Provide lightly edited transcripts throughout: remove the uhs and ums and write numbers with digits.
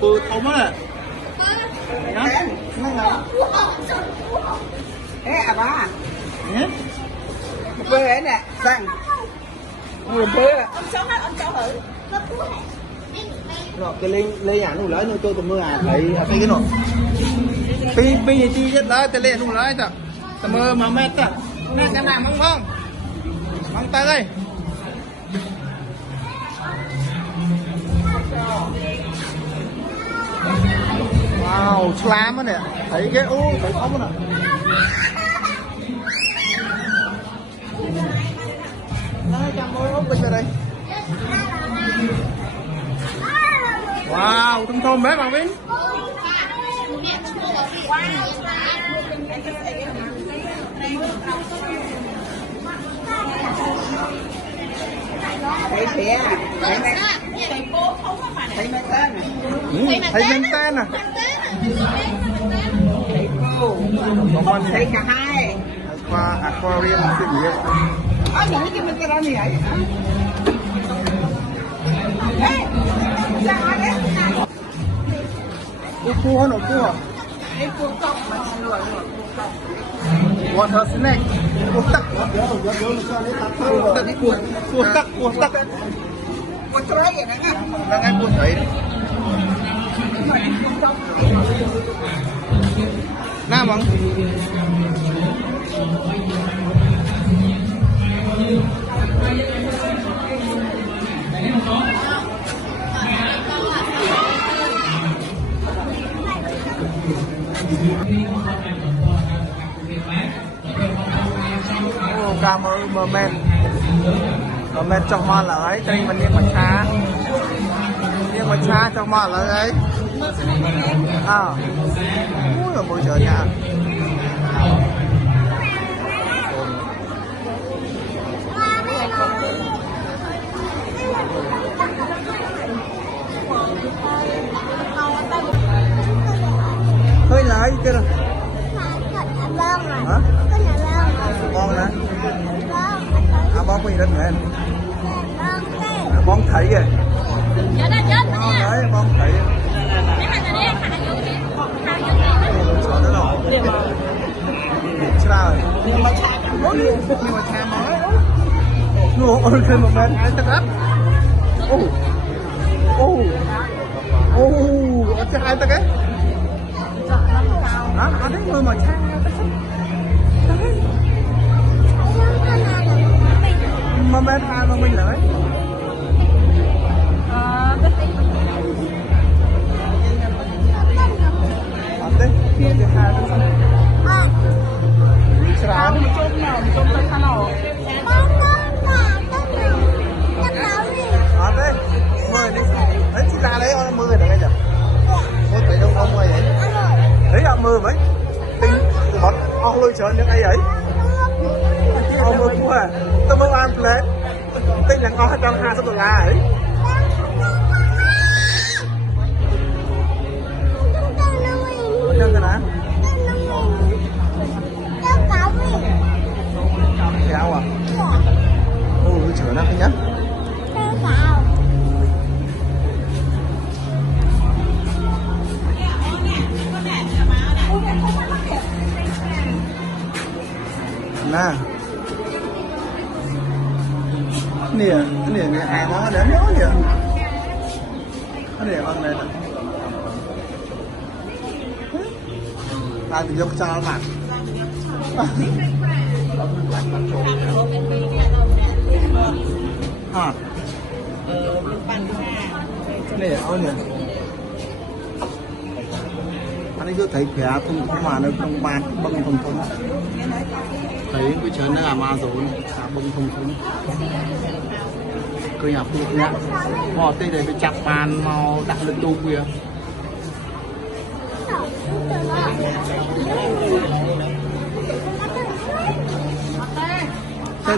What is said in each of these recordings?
bự thơm á nhá thế à ba nhé bơ ấy nè sang vừa bơ ông cháu thử rồi cái lấy ảnh nó lấy nó tôi tụi mưa thấy cái nọ pi gì chi chết đấy tôi lấy nó lấy ta tụi mưa mà mệt ta nè cái nào mong tay đây wow slam á nè thấy cái thấy ống nè đây chăm ơi ống bên đây wow thơm bé bạn Vinh thấy thế à thấy mấy tên này thấy men tên à thấy cô thấy cả hai aquarium cái gì vậy những cái mình cái đó này ấy cua hả cua cái cua cọc mà người water snake cua tắc cua tắc cua tray vậy nè đang ngay cua thấy nam bằng cam merman trong mòn là ấy đây mình nhưng mà cha trong mòn là ấy ui là môi trời nha hơi lại kia rồi hả con nè bón mình đến mẹ bón thấy kìa đấy bón thấy sợ nó đâu sao nhưng mà cha mới nó ôi thêm một bên ai tất ấp cái hai tất ấy đó anh thấy người mà cha mà bên hai mà mình lại đấy kia cái hai đó sao chôm tới khăn nào đấy mười đi đấy chỉ ra đấy mười được ngay giờ tôi thấy đâu không mười vậy đấy là mười mấy tính bọn ông lôi chờ những ai ấy ông mười mua tôi mới ăn plate tính là ngon trong hai số đô la ấy chân cái nào kéo à ôi chở nó nhá nè nè hàng nó để nhớ nhỉ nè con này ta thì dốc cho mặt nè ôi nè anh ấy cứ thấy khỏe không mà nó không bàn bưng không thấy cái chén nó là ma rồi bưng không cơ nhà phụ nhá bỏ tay để bị chặt bàn màu đặt lên tu kìa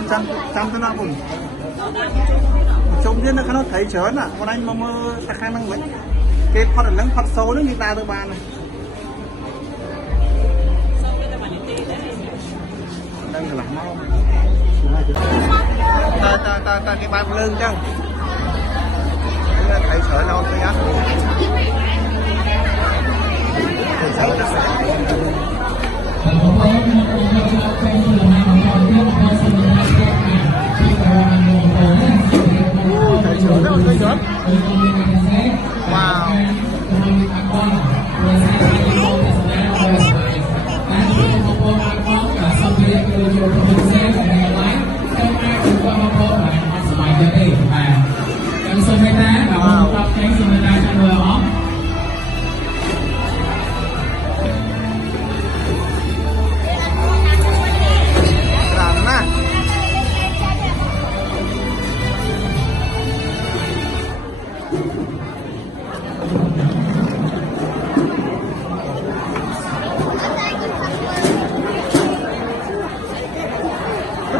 chăm thế nào cũng trông thế nó thấy chớn à con anh mà mơ ta khăn năng mấy cái phát là nắng phát sâu nó như ta từ bàn này đang là mau ta cái bàn lưng chăng thấy sợ đâu tôi nhá lắm. Wow.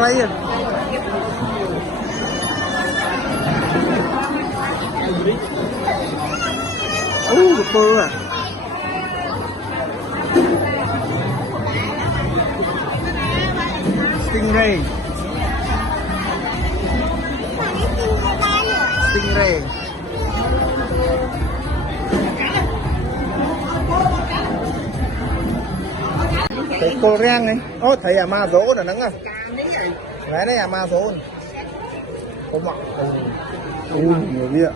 Đây à. Được bơ à. Stingray. Stingray. Thấy cô rang ấy. Ô thấy Amazon là nắng à. Đấy đây Amazon. Không ạ. Nhiều bia.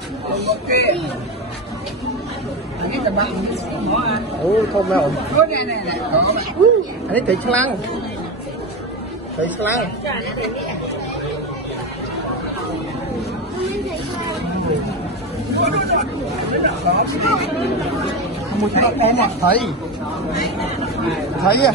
Không đâu. Anh ấy thấy lăng. Thấy lăng. Không thấy em à? Thấy. Thấy à?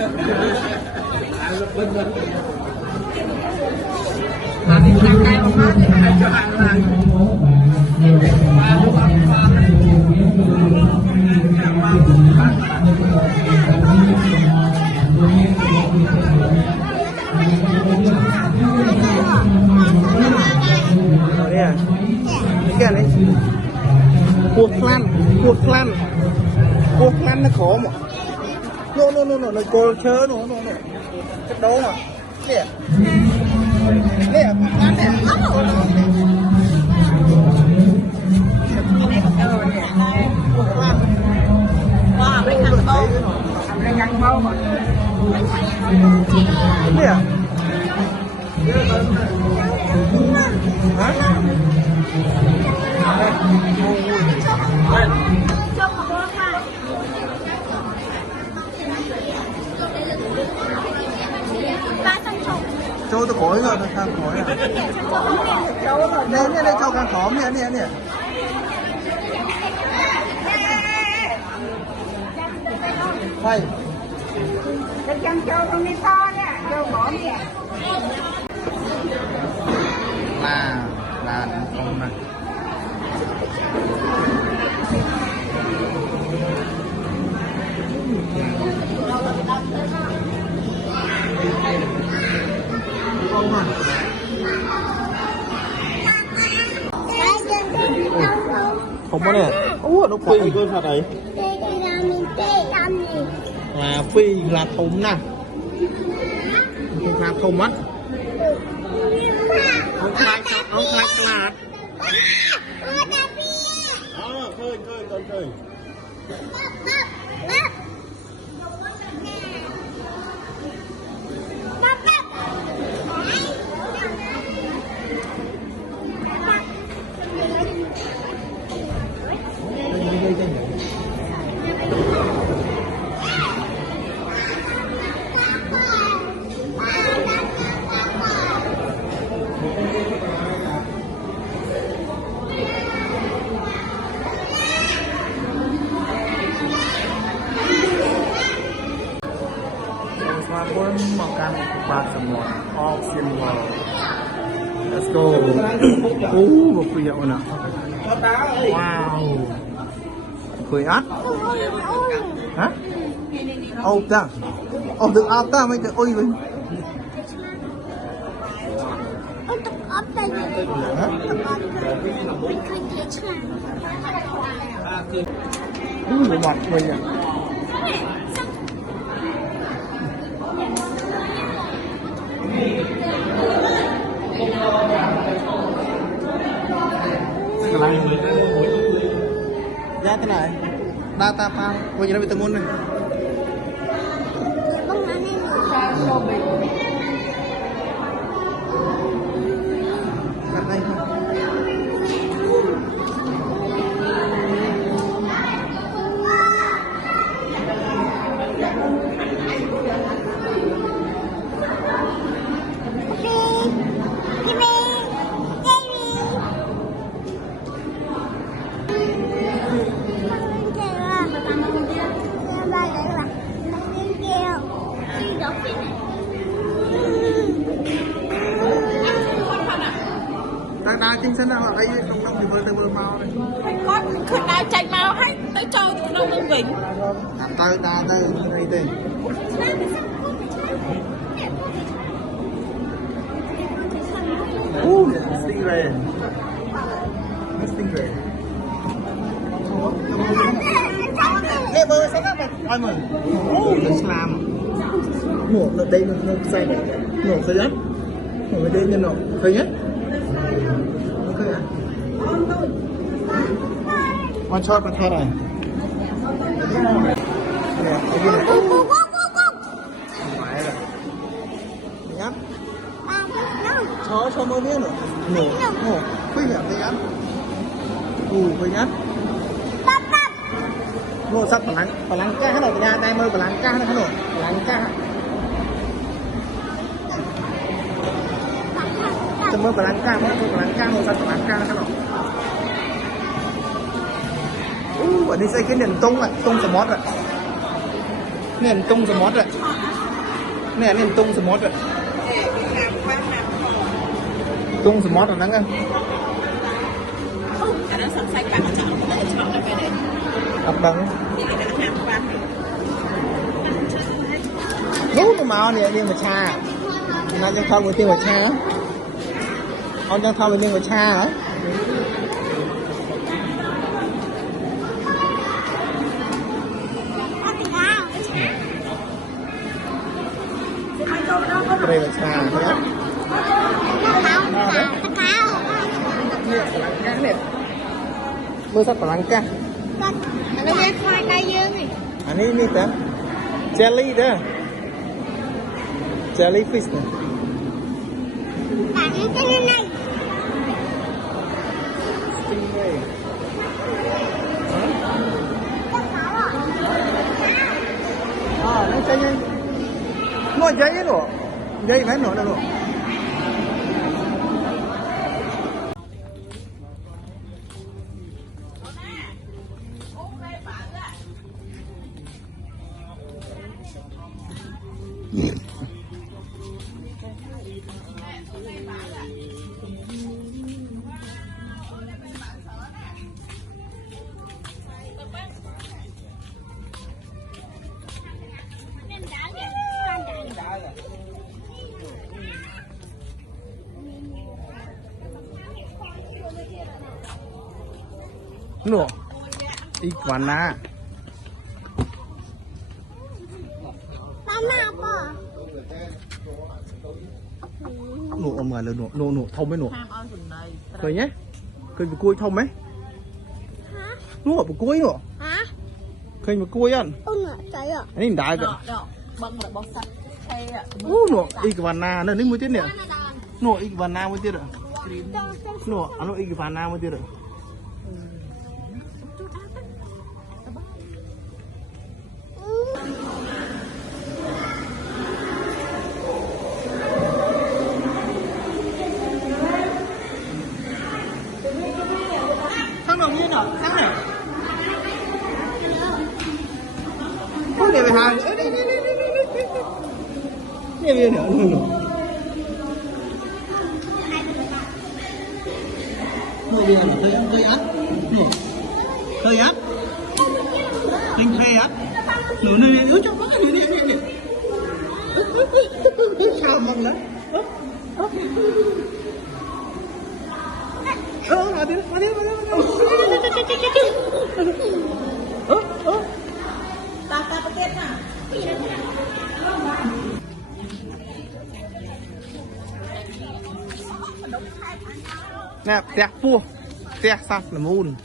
Nè, cái này cuộc lăn nó khổ mà, nó cô chớ nó cái đấu mà, nè, châu tôi khỏi rồi, tôi sang khỏi à. Đây châu càng khóm nè. Quay. Cái chân châu không đi to nha, châu bỏ nè. Là không này. Không có nè. Nó phi cơ thật đấy. Là phi là thùng nè. Không khác không mất. Không khác là. Khơi. Pun makan kupat semua, all semua. Let's go. Berkuya mana? Wow. Kuya? Hah? Oh dah. Oh được áp ta mấy cái ôi vậy. Untuk apa ni? Ngọt mình à. Giá thế này. Data pa, bây giờ nó vitamin này. Cắt đây thôi. xem nào là ấy trong thì vừa từ màu này con khơi nào chạy màu hay tới cho tụi nó lên vĩnh tới đa tới đây đi stingray stingray ê bơ sao nó ai mà nó làm nổ ở đây nó sai này nổ thấy nhá nổ ở đây nhân nổ thấy nhá ok à con chót con thay này nhá cho mơ biết nữa nổ khuyên nhá thấy nhá khuyên nhá nổ sắp lắng cá cái này nha tay mơ lắng cá nó nổ lắng cáจะมือลางก้ามือลางก้ามือสั่นลางก้านะครับอันนี้ใส่แค่เนียนตรงอ่ะตรงสมอตอ่ะเนียนตรงสมอตอ่ะเนี่ยเนียนตรงสมอตอ่ะตรงสมอตอันนั้นกันอันนั้นสังใส่กันจะเอาไปได้ช่องกันไปไหนอับบังนู้นมาเนี่ยเรียกมาชาน่าจะทำมือเตี้ยมาชาông đang thao lên ngồi cha hả? Đây là trà đấy. Mưa sắp lắng ca. Anh ấy như thế. Jelly đó. Jellyfish này. Nó chơi nhanh nó giấy rồi giấy mấy nổi đâu nổ iguana nổ ở ngoài là nổ thông mấy nổ cười nhé cười với cua thông mấy nổ ở cua nổ cười với cua ăn anh đại cơ nổ iguana nó nín mới tiết nè nổ iguana mới tiết rồi nổ ăn iguana mới tiết rồi sáng đầu nhiên rồi sáng này có để về hàng nghe về nữa nuôi về khơi ắt khơi ắt tinh khơi ắt nửa này ướt cho quá nửa này sao mong lắm đi ta có biết hả nè tẹt pua tẹt sạch là mùn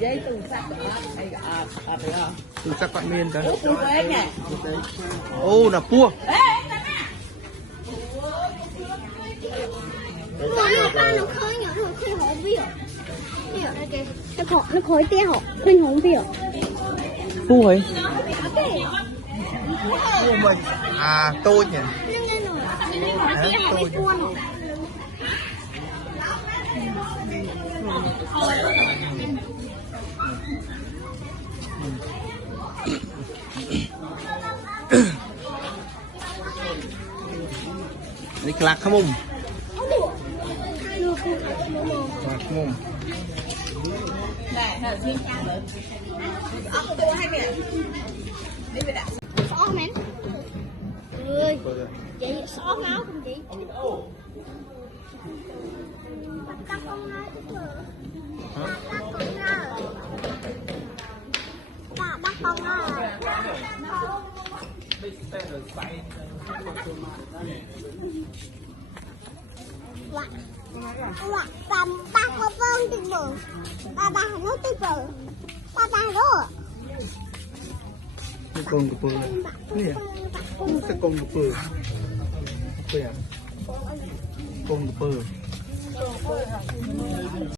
dây từ sắt từ sắt bạn miên cả ô là pua nó khơi nhỏ nó khơi hổ bìa nó khơi tia hổ khơi hổ bìa pua ấy pua mình tôi nhỉ tôi lạc khăm mông Này, nào xin ăn tua hay mẹ? Đi về đã. Xó mẹ. Ơi. Chị xó máu không chị? Bắt con ngay chứ. Bắt con ngay. Bắt con ngay. Bà có vâng trên bờ. Bà nó trên bờ. Bà đó. cái con của bơ nè cái con của bơ con của bơ